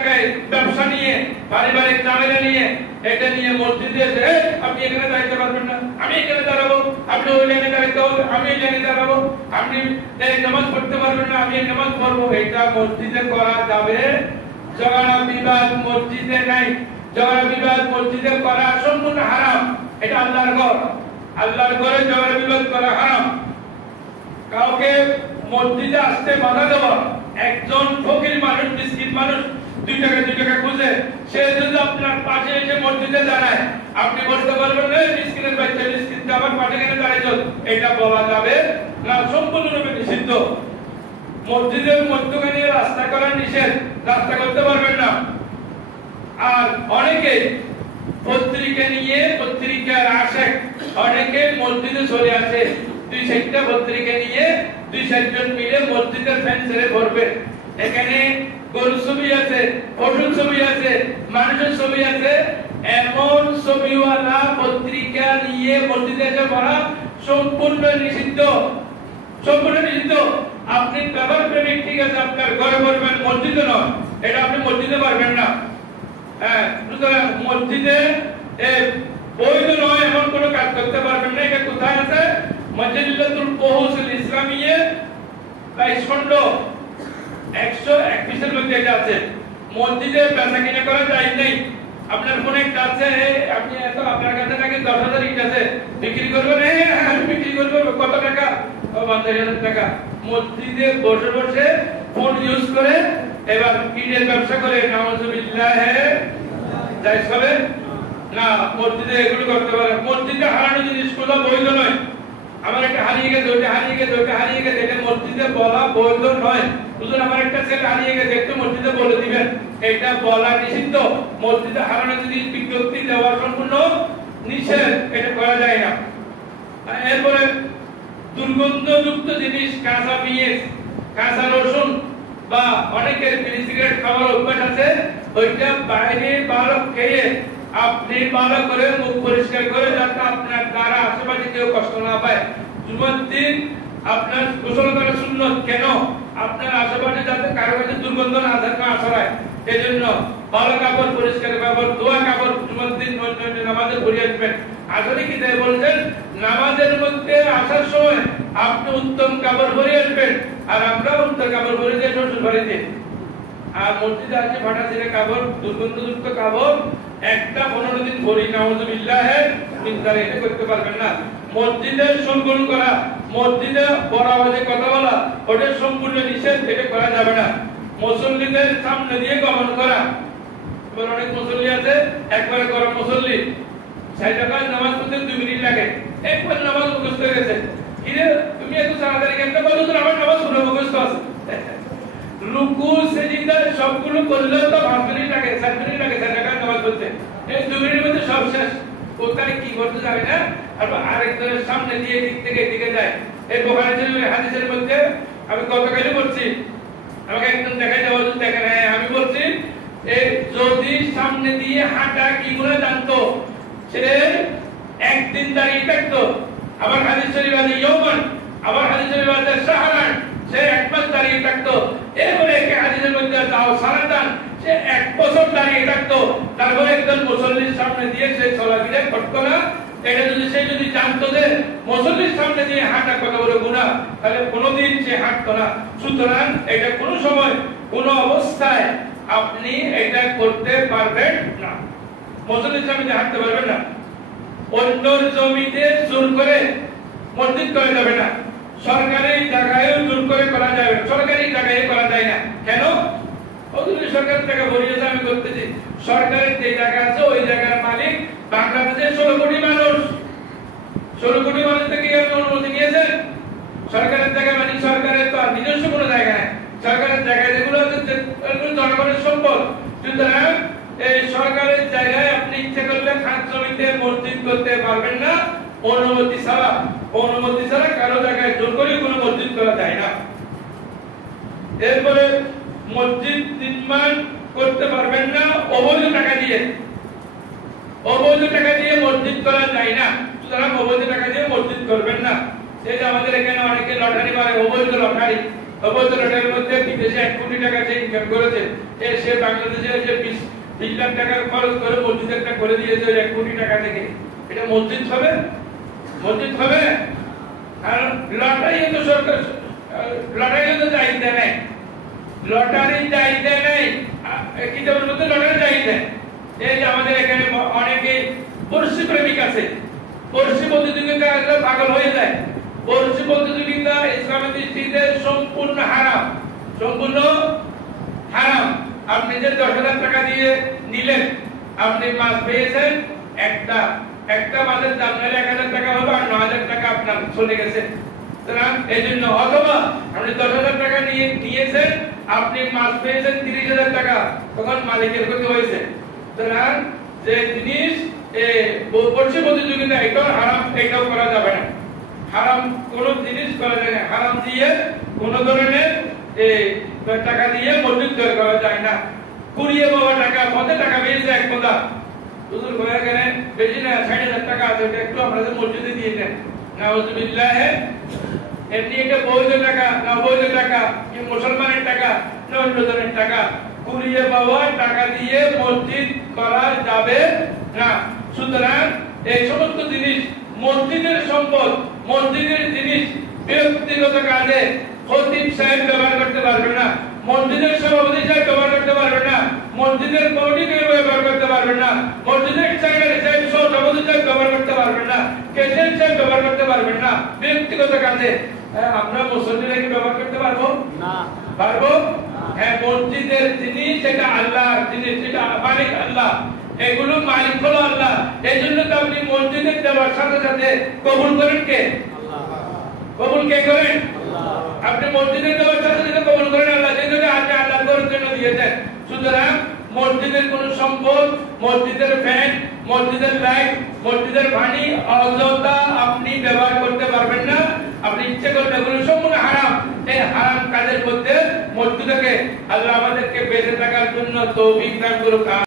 জায়গায় ব্যবসা নিয়ে, পারিবারিক ঝামেলা নিয়ে, এটা নিয়ে মসজিদে এসে আপনি এখানে দাঁড়াতে পারবেন না, আমি এখানে দাঁড়াবো, আপনি ওই লাইনে দাঁড়াতে হবে, আমি এই লাইনে দাঁড়াবো, আপনি এই নামাজ পড়তে পারবেন না, আমি এই নামাজ পড়বো, এটা মসজিদে করা যাবে? ঝগড়া বিবাদ মসজিদে নাই। ঝগড়া বিবাদ মসজিদে করা সম্পূর্ণ হারাম। এটা আল্লাহর ঘর, আল্লাহর ঘরে ঝগড়া বিবাদ করা হারাম। কাউকে মসজিদে আসতে বাধা দেওয়া, একজন ফকির মানুষ, মিসকিন মানুষ 2 টাকা খুঁজে সে যদি আপনার পাশে এসে মসজিদে দাঁড়ায়, আপনি বলতে পারবেন না মিসকিনের বাচ্চা, মিসকিন তো আমার পাশে কেন দাঁড়াইছো? এটা বলা যাবে না, সম্পূর্ণরূপে নিষিদ্ধ। মসজিদের মধ্যখানে রাস্তা করা নিষেধ, রাস্তা করতে পারবেন না। আর অনেকে পত্রিকা নিয়ে, পত্রিকার আশেক অনেকে মসজিদে চলে আসে, 2-4টা পত্রিকা নিয়ে 2-4 জন মিলে মসজিদের ফেন্সে ভরবে। এখানে গরুর ছবি আছে, পশুর ছবি আছে, মানুষের ছবি আছে, এমন ছবিওয়ালা পত্রিকা নিয়ে মসজিদে এসে ভরা সম্পূর্ণ নিষিদ্ধ, সম্পূর্ণ নিষিদ্ধ। আপনি ব্যবহার প্রেমিক, ঠিক আছে, আপনার ঘরে করবেন, মসজিদে নয়, এটা আপনি মসজিদে পারবেন না। হ্যাঁ, সুতরাং মসজিদে বৈধ নয় এমন কোনো কাজ করতে পারবেন না। এটা কোথায় আছে? মজলিসুল কৌসুল ইসলামিয়ে 22 খণ্ড 121 এর মধ্যে এটা আছে। মসজিদে বেচা কিনা করা যায় নাই। আপনার ফোনে একটা আছে, আপনি এত আপনার কাছে নাকি 10,000 ইট আছে, বিক্রি করবেন, আমি বিক্রি করব, কত টাকা? 50,000 টাকা। মসজিদে বসে বসে ফোন ইউজ করে এবার ইটের ব্যবসা করে, নাউযুবিল্লাহ, জায়েজ হবে না। মসজিদে এগুলো করতে পারে। মসজিদে হারানো জিনিসগুলো বৈধ নয়। আমার একটা হারিয়ে গেছে, ওটা হারিয়ে গেছে, ওটা হারিয়ে গেছে, এটা মসজিদে বলা বৈধ নয়। হুজুর আমার একটা ছেলে হারিয়ে গেছে, একটু মসজিদে বলে দিবেন, এটা বলা নিষিদ্ধ। মসজিদে হারানো জিনিস বিজ্ঞপ্তি দেওয়া সম্পূর্ণ নিষেধ, এটা করা যায় না। এরপরে দুর্গন্ধযুক্ত জিনিস, কাঁচা পেঁয়াজ, কাঁচা রসুন বা অনেকের বিড়ি সিগারেট খাওয়ার অভ্যাস আছে, ওইটা বাইরে ভালো খেয়ে আপনি ভালো করে মুখ পরিষ্কার করে যাতে আপনার দ্বারা আশেপাশে কেউ কষ্ট না পায়। জুমার দিন আপনার গোসল করা সুন্নত। কেন? আপনার আশেপাশে যাতে কারো কাছে দুর্গন্ধ না ছড়ায়, এজন্য ভালো কাপড়, পরিষ্কার কাপড়, ধোয়া কাপড় জুমার দিন নামাজে পড়ে আসবেন। আসলে কি তাই বলছেন? নামাজের মধ্যে আসার সময় আপনি উত্তম কাপড় পরে আসবেন, আর আমরা উত্তম কাপড় পরে যাই শ্বশুর বাড়িতে। আর মসজিদে আছে ফাটা ছিঁড়ে কাপড়, দুর্গন্ধযুক্ত কাপড়, একটা 15 দিন পরি, নাউযুবিল্লাহ, এটা করতে পারবেন না। মসজিদে সুরগুল করা, মসজিদে বড় আওয়াজে কথা বলা, ওটা সম্পূর্ণ নিষেধ, এটা করা যাবে না। মুসল্লিদের সামনে দিয়ে গমন করা, অনেক মুসল্লি আছে, একবারে করা মুসল্লি 60 টাকা নামাজ পড়তে 2 মিনিট লাগে, একবার নামাজ মুখস্থ হয়ে গেছে। কিরে তুমি এত তাড়াতাড়ি কেন বলো? তো আমার নামাজ পুরো মুখস্থ আছে। রুকু সিজদা সবগুলো করলে তো 5 মিনিট লাগে, 7 মিনিট লাগে 60 টাকা নামাজ পড়তে। এই 2 মিনিটের মধ্যে সব শেষ। কোথায় কি করতে যাবে না, আর আরেকজনের সামনে দিয়ে দিক থেকে এদিকে যায়। এই বুখারী শরীফের হাদিসের মধ্যে আমি গতকালই বলছি, আমাকে একদম দেখাই যাওয়া যদি দেখেন, আমি বলছি এই যদি সামনে দিয়ে হাঁটা কি করে জানতো, সে একদিন দাঁড়িয়ে থাকতো। আবার হাদিস শরীফ আছে ইয়ামান, আবার হাদিস শরীফ আছে শাহরান, সে 1 মাস দাঁড়িয়ে থাকতো। এরপরে একে হাদিসের মধ্যে দাও সারাদান, সে 1 বছর দাঁড়িয়ে থাকতো। তারপরে একজন মুসল্লির সামনে দিয়ে সে চলাফেরা করতো না। এটা যদি সে যদি জানতো যে মুসল্লির সামনে দিয়ে হাঁটা কত বড় গুনাহ, তাহলে কোনোদিন সে হাঁটতো না। সুতরাং এটা কোনো সময় কোনো অবস্থায় আপনি এটা করতে পারবেন না, মুসল্লির সামনে হাঁটতে পারবেন না। অন্যর জমিতে জোর করে মসজিদ করা যাবে না, সরকারি জায়গায়ও জোর করে করা যাবে, সরকারি জায়গায় করা যায় না। কেন? সরকারের টাকা ভরিয়েছে, আমি করতেছি। সরকারের যে জায়গা আছে ওই জায়গার মালিক বাংলাদেশে 16 কোটি মানুষ। 16 কোটি মানুষ থেকে অনুমতি নিয়েছেন। সরকারের জায়গা মানে সরকারের তো আর নিজস্ব কোনো জায়গা নেই। সরকারের জায়গায় যেগুলো আছে জনগণের সম্পদ। সুতরাং এই সরকারের জায়গায় আপনি ইচ্ছে করলে খাস জমিতে মসজিদ করতে পারবেন না অনুমতি ছাড়া। অনুমতি ছাড়া কারো জায়গায় জোর করে কোনো মসজিদ করা যায় না। এরপরে মসজিদ নির্মাণ করতে পারবেন না অবৈধ টাকা দিয়ে। অবৈধ টাকা দিয়ে মসজিদ করা যায় না, সুতরাং অবৈধ টাকা দিয়ে মসজিদ করবেন না। এই যে আমাদের এখানে অনেকে লটারি মারে, অবৈধ লটারি। অবৈধ লটারির মধ্যে বিদেশে 1 কোটি টাকা সে ইনকাম করেছে, সে বাংলাদেশে এসে 20 লাখ টাকা খরচ করে মসজিদ একটা করে দিয়েছে 1 কোটি টাকা থেকে। এটা মসজিদ হবে? মসজিদ হবে? আর লটারি তো সরকার, লটারি তো চাইতে নেই, লটারি চাইতে নেই, কিতাবের মধ্যে লটারি চাইতে। এই যে আমাদের এখানে অনেকে পড়শি প্রেমিক আছে, পড়শি প্রতিযোগিতা পাগল হয়ে যায়। পড়শি প্রতিযোগিতা ইসলামের দৃষ্টিতে সম্পূর্ণ হারাম, সম্পূর্ণ হারাম। আপনি যে 10,000 টাকা দিয়ে নিলেন, আপনি মাছ পেয়েছেন একটা মাছের দাম নিলে 1,000 টাকা হলো, আর 9,000 টাকা আপনার চলে গেছে। সুতরাং এই জন্য, অথবা আপনি 10,000 টাকা নিয়েছেন, আপনি মাছ পেয়েছেন 30,000 টাকা, তখন মালিকের ক্ষতি হয়েছে। সুতরাং যে জিনিস পড়শি প্রতিযোগিতা, এটাও হারাম, এটাও করা যাবে না। হারাম কোন জিনিস করা যায় না। হারাম দিয়ে কোন ধরনের টাকা দিয়ে মসজিদ তৈরি করা যায় না। কুড়িয়ে বাবা টাকা, কত টাকা পেয়েছে এক কথা হুজুর ঘরে গেলে বেশি না, 60,000 টাকা আছে, একটু আপনাদের মসজিদে দিয়ে দেন। নাউযুবিল্লাহ। এমনি একটা বৈধ টাকা না, অবৈধ টাকা, কি মুসলমানের টাকা না অন্য ধরনের টাকা, কুড়িয়ে বাবা টাকা দিয়ে মসজিদ করা যাবে না। সুতরাং এই সমস্ত জিনিস মসজিদের সম্পদ, মসজিদের জিনিস ব্যক্তিগত কাজে খতিব সাহেব ব্যবহার করতে পারবেন না, মসজিদের সভাপতি সাহেব ব্যবহার করতে পারবেন না, মসজিদের কমিটি কেউ ব্যবহার করতে পারবেন না, মসজিদের সেক্রেটারি সাহেব সভাপতি সাহেব ব্যবহার করতে পারবেন না, ক্যাশিয়ার সাহেব ব্যবহার করতে পারবেন না ব্যক্তিগত কাজে। আমরা মুসল্লিরা কি ব্যবহার করতে পারবো না? পারবো? হ্যাঁ, মসজিদের জিনিস এটা আল্লাহর জিনিস, এটা মালিক আল্লাহ, এগুলো মালিক হলো আল্লাহ। এই জন্য তো আপনি মসজিদের দেওয়ার সাথে সাথে কবুল করেন কে? কবুল কে করেন? আপনি মসজিদের দেওয়ার সাথে সাথে কবুল করেন আল্লাহ, সেই জন্য আপনি আল্লাহর ঘরের জন্য দিয়েছেন। সুতরাং মসজিদের কোন সম্পদ, মসজিদের ফ্যান, মসজিদের লাইট, মসজিদের পানি অযথা আপনি ব্যবহার করতে পারবেন না। আপনি ইচ্ছে করলে এগুলো সম্পূর্ণ হারাম। এই হারাম কাজের মধ্যে মসজিদকে আল্লাহ আমাদেরকে বেঁচে থাকার জন্য তৌফিক দান করুক।